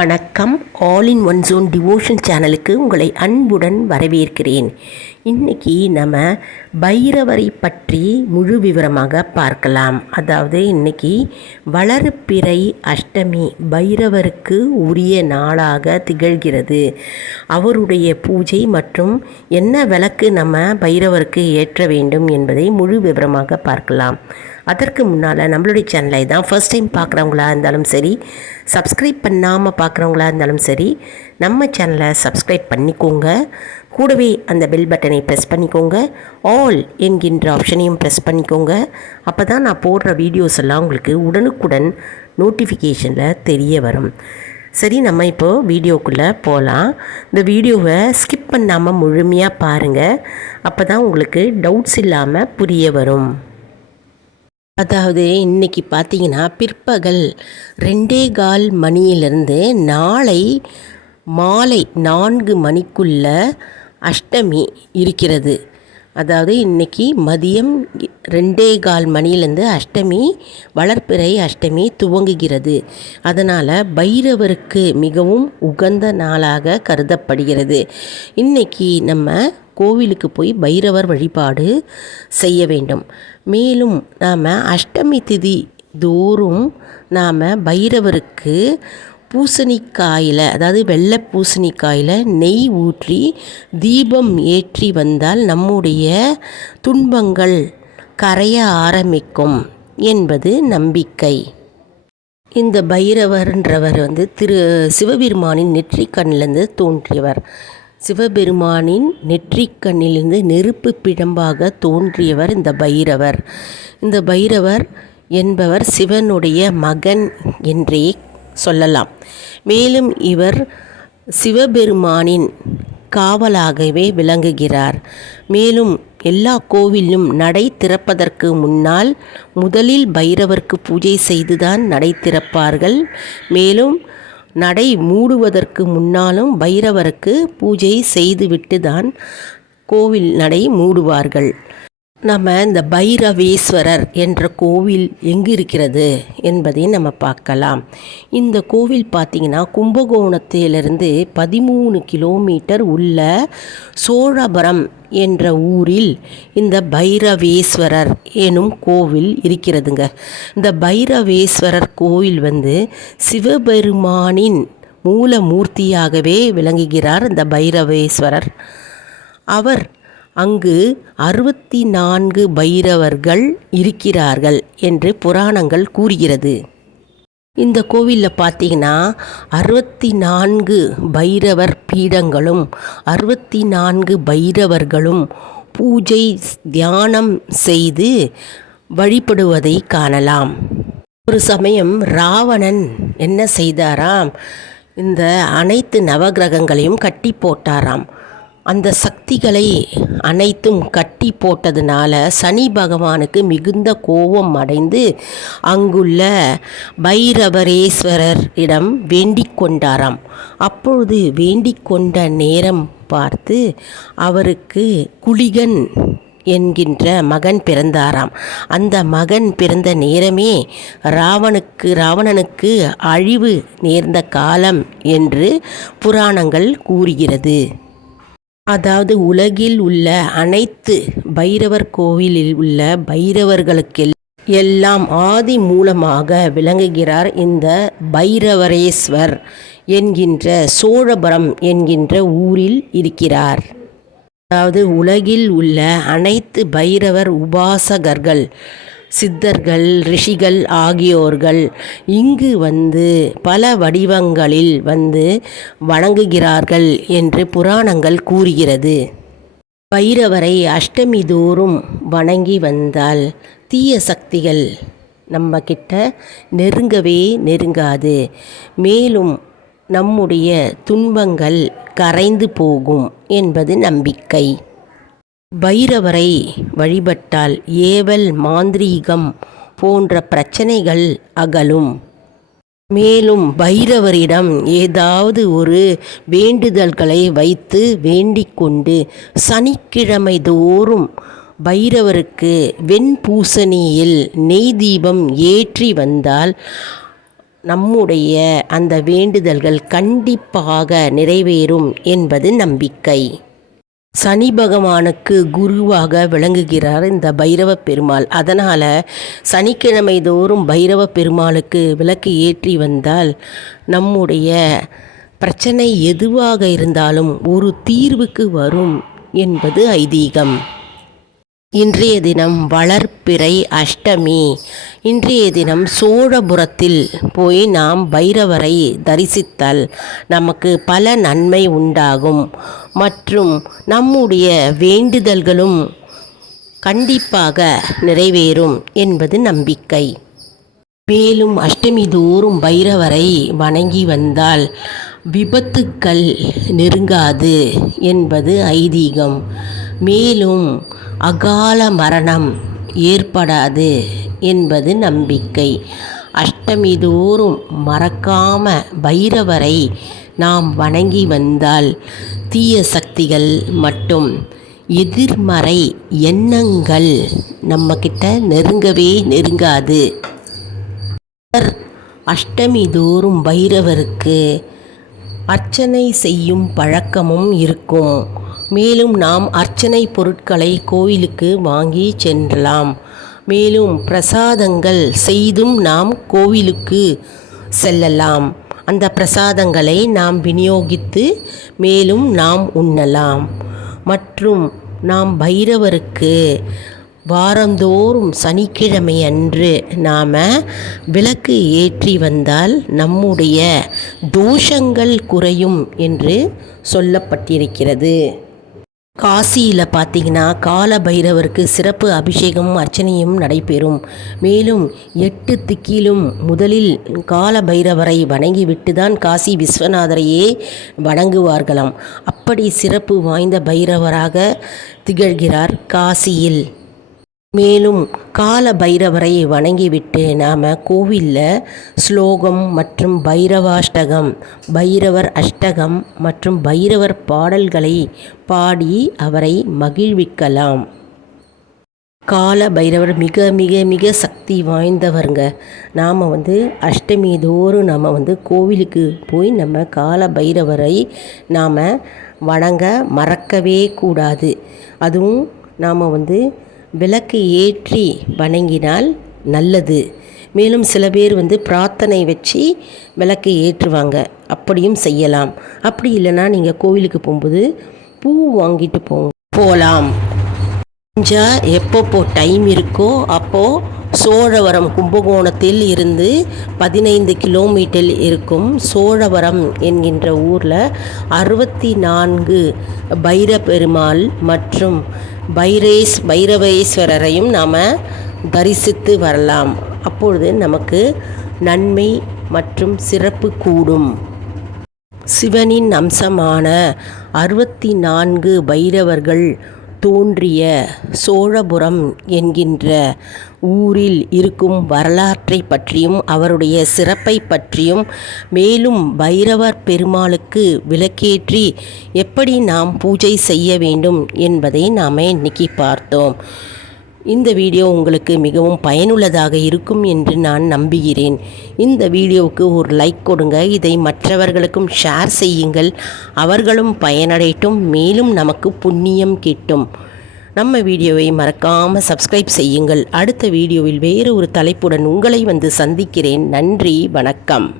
வணக்கம். All in one John devotion சேனலுக்கு உங்களை அன்புடன் வரவேற்கிறேன். இன்னைக்கு நம்ம பைரவரை பற்றி முழு விவரமாக பார்க்கலாம். அதாவது இன்னைக்கு வளர்ப்பிறை அஷ்டமி பைரவருக்கு உரிய நாளாக திகழ்கிறது. அவருடைய பூஜை மற்றும் என்ன விளக்கு நம்ம பைரவருக்கு ஏற்ற வேண்டும் என்பதை முழு விவரமாக பார்க்கலாம். அதற்கு முன்னால் நம்மளுடைய சேனலை தான் ஃபர்ஸ்ட் டைம் பார்க்குறவங்களா இருந்தாலும் சரி சப்ஸ்கிரைப் பண்ணாமல் பார்க்குறவங்களா இருந்தாலும் சரி நம்ம சேனலை சப்ஸ்கிரைப் பண்ணிக்கோங்க. கூடவே அந்த பெல் பட்டனை ப்ரெஸ் பண்ணிக்கோங்க. ஆல் என்கின்ற ஆப்ஷனையும் ப்ரெஸ் பண்ணிக்கோங்க. அப்போ தான் நான் போடுற வீடியோஸ் எல்லாம் உங்களுக்கு உடனுக்குடன் நோட்டிஃபிகேஷனில் தெரிய வரும். சரி நம்ம இப்போது வீடியோக்குள்ளே போகலாம் இந்த வீடியோவை ஸ்கிப் பண்ணாமல் முழுமையாக பாருங்கள் அப்போ தான் உங்களுக்கு டவுட்ஸ் இல்லாமல் புரிய வரும். அதாவது இன்னைக்கு பார்த்தீங்கன்னா பிற்பகல் ரெண்டே கால் மணியிலிருந்து நாளை மாலை நான்கு மணிக்குள்ள அஷ்டமி இருக்கிறது. அதாவது இன்னைக்கு மதியம் ரெண்டே கால் மணியிலேருந்து அஷ்டமி வளர்ப்பிறை அஷ்டமி துவங்குகிறது. அதனால் பைரவருக்கு மிகவும் உகந்த நாளாக கருதப்படுகிறது. இன்னைக்கு நம்ம கோவிலுக்கு போய் பைரவர் வழிபாடு செய்ய வேண்டும். மேலும் நாம் அஷ்டமி திதி தோறும் நாம் பைரவருக்கு பூசணிக்காயில் அதாவது வெள்ளை பூசணிக்காயில் நெய் ஊற்றி தீபம் ஏற்றி வந்தால் நம்முடைய துன்பங்கள் கரைய ஆரம்பிக்கும் என்பது நம்பிக்கை. இந்த பைரவர்ன்றவர் வந்து திரு சிவபெருமானின் நெற்றிக்கண்ணிலிருந்து தோன்றியவர். சிவபெருமானின் நெற்றிக்கண்ணிலிருந்து நெருப்பு பிழம்பாக தோன்றியவர் இந்த பைரவர். இந்த பைரவர் என்பவர் சிவனுடைய மகன் என்றே சொல்லலாம். மேலும் இவர் சிவபெருமானின் காவலாகவே விளங்குகிறார். மேலும் எல்லா கோவிலும் நடை திறப்பதற்கு முன்னால் முதலில் பைரவருக்கு பூஜை செய்துதான் நடை திறப்பார்கள். மேலும் நடை மூடுவதற்கு முன்னாலும் பைரவருக்கு பூஜை செய்துவிட்டு தான் கோவில் நடை மூடுவார்கள். நம்ம இந்த பைரவேஸ்வரர் என்ற கோவில் எங்கே இருக்கிறது என்பதை நம்ம பார்க்கலாம். இந்த கோவில் பார்த்திங்கன்னா கும்பகோணத்திலிருந்து பதிமூணு கிலோமீட்டர் உள்ள சோழபுரம் என்ற ஊரில் இந்த பைரவேஸ்வரர் எனும் கோவில் இருக்கிறதுங்க. இந்த பைரவேஸ்வரர் கோவில் வந்து சிவபெருமானின் மூலமூர்த்தியாகவே விளங்குகிறார் இந்த பைரவேஸ்வரர். அவர் அங்கு அறுபத்தி நான்கு பைரவர்கள் இருக்கிறார்கள் என்று புராணங்கள் கூறுகிறது. இந்த கோவிலில் பார்த்தீங்கன்னா அறுபத்தி நான்கு பைரவர் பீடங்களும் அறுபத்தி நான்கு பைரவர்களும் பூஜை தியானம் செய்து வழிபடுவதை காணலாம். ஒரு சமயம் ராவணன் என்ன செய்தாராம்? இந்த அனைத்து நவகிரகங்களையும் கட்டி போட்டாராம். அந்த சக்திகளை அனைத்தும் கட்டி போட்டதுனால சனி பகவானுக்கு மிகுந்த கோபம் அடைந்து அங்குள்ள பைரவரேஸ்வரர் இடம் வேண்டிக் கொண்டாராம். அப்பொழுது வேண்டிக் கொண்ட நேரம் பார்த்து அவருக்கு குளிகன் என்கின்ற மகன் பிறந்தாராம். அந்த மகன் பிறந்த நேரமே ராவனுக்கு ராவணனுக்கு அழிவு நேர்ந்த காலம் என்று புராணங்கள் கூறுகிறது. அதாவது உலகில் உள்ள அனைத்து பைரவர் கோவிலில் உள்ள பைரவர்களுக்கெல் எல்லாம் ஆதி மூலமாக விளங்குகிறார் இந்த பைரவரேஸ்வர் என்கின்ற சோழபுரம் என்கின்ற ஊரில் இருக்கிறார். அதாவது உலகில் உள்ள அனைத்து பைரவர் உபாசகர்கள் சித்தர்கள் ரிஷிகள் ஆகியோர்கள் இங்கு வந்து பல வடிவங்களில் வந்து வணங்குகிறார்கள் என்று புராணங்கள் கூறுகிறது. பைரவரை அஷ்டமி தோறும் வணங்கி வந்தால் தீய சக்திகள் நம்ம கிட்ட நெருங்கவே நெருங்காது. மேலும் நம்முடைய துன்பங்கள் கரைந்து போகும் என்பது நம்பிக்கை. பைரவரை வழிபட்டால் ஏவல் மாந்திரீகம் போன்ற பிரச்சனைகள் அகலும். மேலும் பைரவரிடம் ஏதாவது ஒரு வேண்டுதல்களை வைத்து வேண்டிக்கொண்டு சனிக்கிழமை தோறும் பைரவருக்கு வெண்பூசணியில் நெய் தீபம் ஏற்றி வந்தால் நம்முடைய அந்த வேண்டுதல்கள் கண்டிப்பாக நிறைவேறும் என்பது நம்பிக்கை. சனி பகவானுக்கு குருவாக விளங்குகிறார் இந்த பைரவ பெருமாள். அதனால் சனிக்கிழமை தோறும் பைரவ பெருமாளுக்கு விளக்கு ஏற்றி வந்தால் நம்முடைய பிரச்சனை எதுவாக இருந்தாலும் ஒரு தீர்வுக்கு வரும் என்பது ஐதீகம். இன்றைய தினம் வளர்ப்பிறை அஷ்டமி. இன்றைய தினம் சோழபுரத்தில் போய் நாம் பைரவரை தரிசித்தால் நமக்கு பல நன்மை உண்டாகும். மற்றும் நம்முடைய வேண்டுதல்களும் கண்டிப்பாக நிறைவேறும் என்பது நம்பிக்கை. மேலும் அஷ்டமி தோறும் பைரவரை வணங்கி வந்தால் விபத்துக்கள் நெருங்காது என்பது ஐதீகம். மேலும் அகால மரணம் ஏற்படாது என்பது நம்பிக்கை. அஷ்டமி தோறும் மறக்காம பைரவரை நாம் வணங்கி வந்தால் தீய சக்திகள் மட்டும். எதிர்மறை எண்ணங்கள் நம்மக்கிட்ட நெருங்கவே நெருங்காது. அஷ்டமி தோறும் பைரவருக்கு அர்ச்சனை செய்யும் பழக்கமும் இருக்கும். மேலும் நாம் அர்ச்சனை பொருட்களை கோயிலுக்கு வாங்கி சென்றலாம். மேலும் பிரசாதங்கள் செய்தும் நாம் கோவிலுக்கு செல்லலாம். அந்த பிரசாதங்களை நாம் விநியோகித்து மேலும் நாம் உண்ணலாம். மற்றும் நாம் பைரவருக்கு வாரந்தோறும் சனிக்கிழமை அன்று நாம் விளக்கு ஏற்றி வந்தால் நம்முடைய தோஷங்கள் குறையும் என்று சொல்லப்பட்டிருக்கிறது. காசியில் பார்த்தீங்கன்னா கால பைரவருக்கு சிறப்பு அபிஷேகமும் அர்ச்சனையும் நடைபெறும். மேலும் எட்டு திக்கிலும் முதலில் கால பைரவரை வணங்கிவிட்டு தான் காசி விஸ்வநாதரையே வணங்குவார்களாம். அப்படி சிறப்பு வாய்ந்த பைரவராக திகழ்கிறார் காசியில். மேலும் கால பைரவரை வணங்கிவிட்டு நாம் கோவிலில் ஸ்லோகம் மற்றும் பைரவாஷ்டகம் பைரவர் அஷ்டகம் மற்றும் பைரவர் பாடல்களை பாடி அவரை மகிழ்விக்கலாம். கால பைரவர் மிக மிக மிக சக்தி வாய்ந்தவருங்க. நாம் வந்து அஷ்டமி தோறும் நம்ம வந்து கோவிலுக்கு போய் நம்ம கால பைரவரை நாம் வணங்க மறக்கவே கூடாது. அதுவும் நாம் வந்து விளக்கு ஏற்றி வணங்கினால் நல்லது. மேலும் சில பேர் வந்து பிரார்த்தனை வச்சு விளக்கு ஏற்றுவாங்க. அப்படியும் செய்யலாம். அப்படி இல்லைன்னா நீங்கள் கோவிலுக்கு போகும்போது பூ வாங்கிட்டு போ போகலாம் கொஞ்சம் எப்பப்போ டைம் இருக்கோ அப்போது சோழவரம் கும்பகோணத்தில் இருந்து பதினைந்து கிலோமீட்டர் இருக்கும் சோழவரம் என்கின்ற ஊரில் அறுபத்தி நான்கு பைர பெருமாள் மற்றும் பைரேஸ் பைரவேஸ்வரரையும் நாம் தரிசித்து வரலாம். அப்பொழுது நமக்கு நன்மை மற்றும் சிறப்பு கூடும். சிவனின் அம்சமான அறுபத்தி நான்கு பைரவர்கள் தோன்றிய சோழபுரம் என்கின்ற ஊரில் இருக்கும் வரலாற்றை பற்றியும் அவருடைய சிறப்பை பற்றியும் மேலும் பைரவர் பெருமாளுக்கு விளக்கேற்றி எப்படி நாம் பூஜை செய்ய வேண்டும் என்பதை நாம் இன்னைக்கு பார்த்தோம். இந்த வீடியோ உங்களுக்கு மிகவும் பயனுள்ளதாக இருக்கும் என்று நான் நம்புகிறேன். இந்த வீடியோவுக்கு ஒரு லைக் கொடுங்க. இதை மற்றவர்களுக்கும் ஷேர் செய்யுங்கள். அவர்களும் பயனடையட்டும். மேலும் நமக்கு புண்ணியம் கிட்டும். நம்ம வீடியோவை மறக்காமல் சப்ஸ்கிரைப் செய்யுங்கள். அடுத்த வீடியோவில் வேறு ஒரு தலைப்புடன் உங்களை வந்து சந்திக்கிறேன். நன்றி வணக்கம்.